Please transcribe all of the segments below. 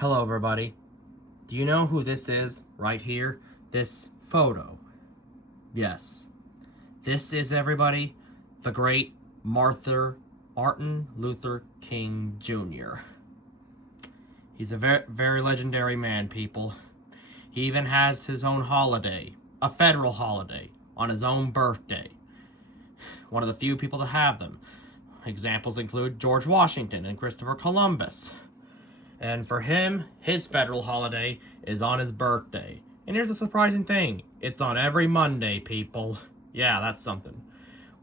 Hello everybody. Do you know who this is right here? This photo. Yes. This is, everybody, the great Martin Luther King Jr. He's a very legendary man, people. He even has his own holiday, a federal holiday, on his own birthday. One of the few people to have them. Examples include George Washington and Christopher Columbus. And for him, his federal holiday is on his birthday. And here's the surprising thing. It's on every Monday, people. Yeah, that's something.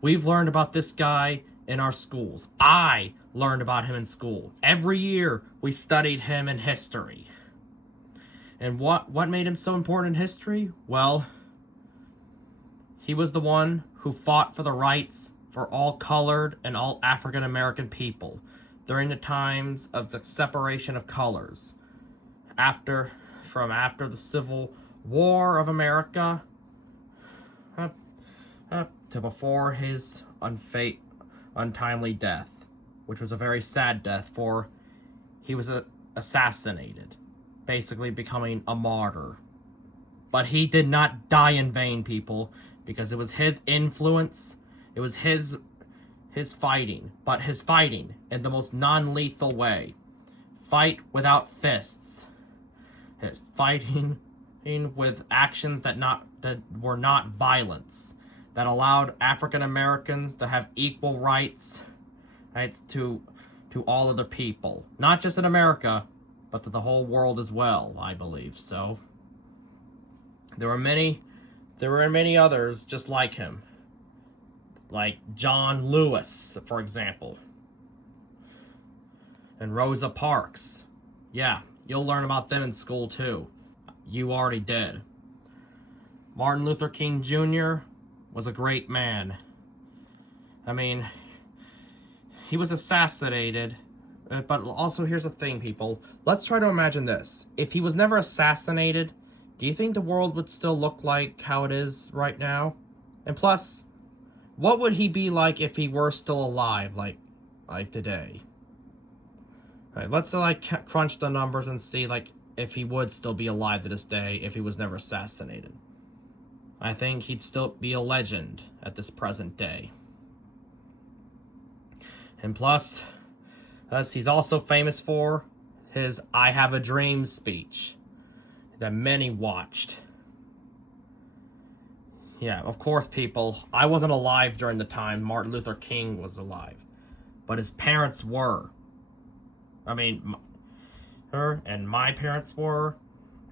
We've learned about this guy in our schools. I learned about him in school. Every year, we studied him in history. And what made him so important in history? Well, he was the one who fought for the rights for all colored and all African American people during the times of the separation of colors. After the Civil War of America to before his untimely death, which was a very sad death, for he was assassinated, basically becoming a martyr. But he did not die in vain, people, because it was his influence, it was his fighting, but his fighting in the most non-lethal way. Fight without fists. His fighting with actions that were not violence, that allowed African Americans to have equal rights to all other people, not just in America, but to the whole world as well, I believe. So there were many others just like him. Like John Lewis, for example. And Rosa Parks. Yeah, you'll learn about them in school too. You already did. Martin Luther King Jr. was a great man. I mean, he was assassinated, but also here's the thing, people. Let's try to imagine this. If he was never assassinated, do you think the world would still look like how it is right now? And plus, what would he be like if he were still alive, like today? Alright, let's crunch the numbers and see if he would still be alive to this day if he was never assassinated. I think he'd still be a legend at this present day. And plus, he's also famous for his "I Have a Dream" speech that many watched. Yeah, of course, people. I wasn't alive during the time Martin Luther King was alive, but his parents were. I mean, her and my parents were,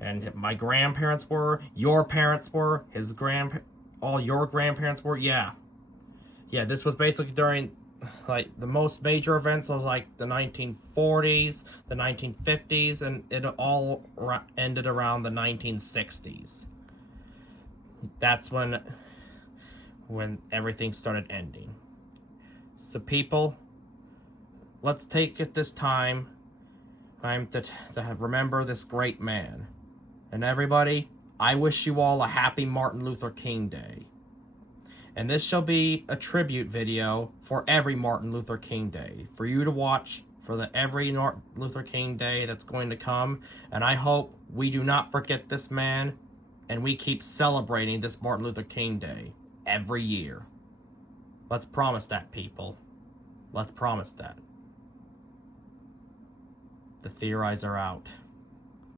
and my grandparents were, your parents were, all your grandparents were. Yeah, this was basically during the most major events was the 1940s, the 1950s, and it all ended around the 1960s. That's when everything started ending. So people, let's take it this time to remember this great man. And everybody, I wish you all a happy Martin Luther King Day. And this shall be a tribute video for every Martin Luther King Day, for you to watch for every Martin Luther King Day that's going to come. And I hope we do not forget this man, and we keep celebrating this Martin Luther King Day every year. Let's promise that, people. Let's promise that. The Theorizer out.